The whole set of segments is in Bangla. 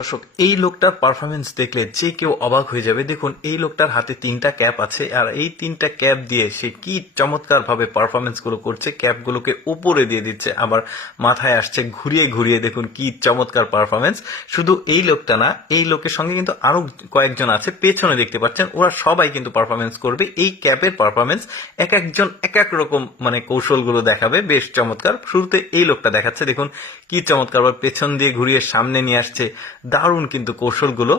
দর্শক, এই লোকটার পারফরমেন্স দেখলে যে কেউ অবাক হয়ে যাবে। দেখুন, এই লোকটার হাতে তিনটা ক্যাপ আছে আর এই তিনটা ক্যাপ দিয়ে সে কি চমৎকার ভাবে পারফরমেন্সগুলো করছে। ক্যাপগুলোকে উপরে দিয়ে দিচ্ছে, আবার মাথায় আসছে ঘুরিয়ে ঘুরিয়ে। দেখুন, কি চমৎকার পারফরমেন্স শুধু এই লোকটা না, এই লোকের সঙ্গে কিন্তু আরও কয়েকজন আছে, পেছনে দেখতে পাচ্ছেন, ওরা সবাই কিন্তু পারফরমেন্স করবে। এই ক্যাপের পারফরমেন্স এক একজন এক এক রকম মানে কৌশলগুলো দেখাবে, বেশ চমৎকার। শুরুতে এই লোকটা দেখাচ্ছে, দেখুন, কি চমৎকার পেছন দিয়ে ঘুরিয়ে সামনে নিয়ে আসছে দারুণ কিন্তু কৌশলগুলো।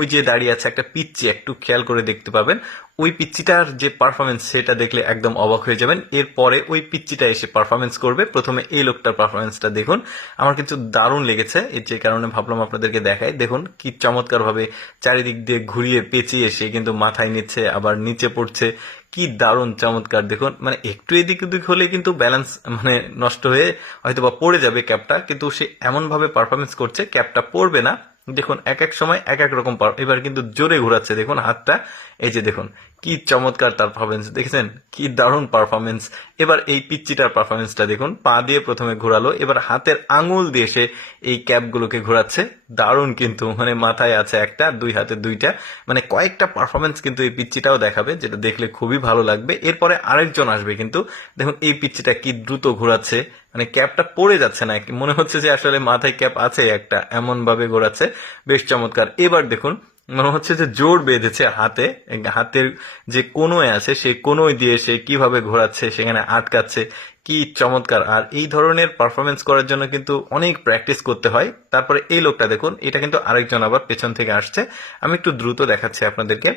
ওই যে দাঁড়িয়ে আছে একটা পিচ্চি, একটু খেয়াল করে দেখতে পাবেন। ওই পিচ্চিটার যে পারফরমেন্স সেটা দেখলে একদম অবাক হয়ে যাবেন। এরপরে ওই পিচ্চিটা এসে পারফরমেন্স করবে। প্রথমে এই লোকটার পারফরমেন্সটা দেখুন। আমার কিন্তু দারুণ লেগেছে। এর যে কারণে ভাবলাম আপনাদেরকে দেখাই। দেখুন, কি চমৎকার ভাবে চারিদিক দিয়ে ঘুরিয়ে পেঁচিয়ে সে কিন্তু মাথায় নিচ্ছে, আবার নিচে পড়ছে। কি দারুণ চমৎকার, দেখুন। মানে একটু এদিক ওদিক হলে কিন্তু ব্যালেন্স মানে নষ্ট হয়ে হয়তো বা পড়ে যাবে ক্যাপটা কিন্তু সে এমন ভাবে পারফরমেন্স করছে ক্যাপটা পড়বে না। দেখুন, এক এক সময় এক এক রকম পাওয়ার এবার কিন্তু জোরে ঘোরাচ্ছে। দেখুন, হাতটা, এই যে দেখুন কি চমৎকার তার পারফরমেন্স দেখেছেন? কি দারুণ পারফরমেন্স এবার এই পিচ্চিটার পারফরমেন্সটা দেখুন, পা দিয়ে প্রথমে ঘোরালো, এবার হাতের আঙুল দিয়ে সে এই ক্যাপগুলোকে ঘোরাচ্ছে। দারুণ কিন্তু মানে মাথায় আছে একটা, দুই হাতে দুইটা। মানে কয়েকটা পারফরমেন্স কিন্তু এই পিচ্চিটাও দেখাবে, যেটা দেখলে খুবই ভালো লাগবে। এরপরে আরেকজন আসবে কিন্তু, দেখুন এই পিচ্চিটা কি দ্রুত ঘোরাচ্ছে। মানে ক্যাপটা পড়ে যাচ্ছে না, মনে হচ্ছে যে আসলে মাথায় ক্যাপ আছে একটা এমন ভাবে ঘোরাচ্ছে। বেশ চমৎকার। এবার দেখুন মনে হচ্ছে যে জোর বেঁধেছে হাতে, হাতের যে কোনোয় আছে সেই কোনোয় দিয়ে সে কীভাবে ঘোরাচ্ছে, সেখানে আটকাচ্ছে, কি চমৎকার। আর এই ধরনের পারফরমেন্স করার জন্য কিন্তু অনেক প্র্যাকটিস করতে হয়। তারপরে এই লোকটা দেখুন, এটা কিন্তু আরেকজন আবার পেছন থেকে আসছে। আমি একটু দ্রুত দেখাচ্ছি আপনাদেরকে।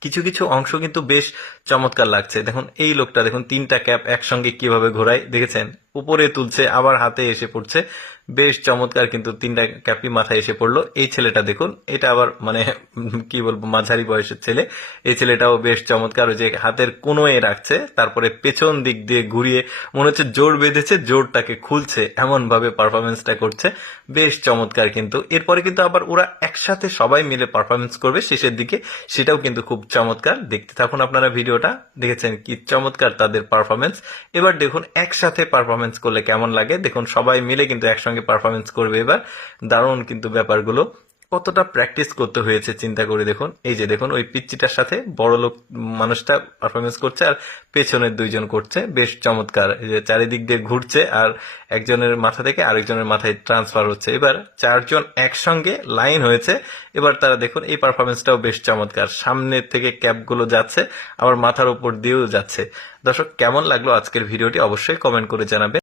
কিছু কিছু অংশ কিন্তু বেশ চমৎকার লাগছে। দেখুন, এই লোকটা দেখুন, তিনটা ক্যাপ একসঙ্গে কীভাবে ঘোরায়, দেখেছেন? উপরে তুলছে, আবার হাতে এসে পড়ছে। বেশ চমৎকার কিন্তু তিনটা ক্যাপি মাথায় এসে পড়ল। এই ছেলেটা দেখুন, এটা আবার মানে কি বলব, মাঝারি বয়সের ছেলে। এই ছেলেটাও বেশ চমৎকার যে হাতের কোনোয় রাখছে, তারপরে পেছন দিক দিয়ে ঘুরিয়ে, মনে হচ্ছে জোর বেঁধেছে, জোরটাকে খুলছে এমন ভাবে পারফরমেন্সটা করছে। বেশ চমৎকার কিন্তু। এরপরে কিন্তু আবার ওরা একসাথে সবাই মিলে পারফরমেন্স করবে শেষের দিকে। সেটাও কিন্তু খুব চমৎকার। দেখতে থাকুন আপনারা ভিডিওটা। দেখেছেন কি চমৎকার তাদের পারফরমেন্স এবার দেখুন, একসাথে পারফরমেন্স করলে কেমন লাগে? দেখুন সবাই মিলে কিন্তু একসঙ্গে পারফরমেন্স করবে এবার। দারুণ কিন্তু ব্যাপারগুলো। কতটা প্র্যাকটিস করতে হয়েছে চিন্তা করে দেখুন। এই যে দেখুন, ওই পিচ্চিটার সাথে বড় লোক, মানুষটা পারফরমেন্স করছে আর পেছনের দুইজন করছে। বেশ চমৎকার। যে চারিদিক দিয়ে ঘুরছে আর একজনের মাথা থেকে আরেকজনের মাথায় ট্রান্সফার হচ্ছে। এবার চারজন একসঙ্গে লাইন হয়েছে। এবার তারা দেখুন, এই পারফরমেন্সটাও বেশ চমৎকার। সামনে থেকে ক্যাপগুলো যাচ্ছে, আবার মাথার উপর দিয়েও যাচ্ছে। দর্শক, কেমন লাগল আজকের ভিডিওটি অবশ্যই কমেন্ট করে জানাবেন।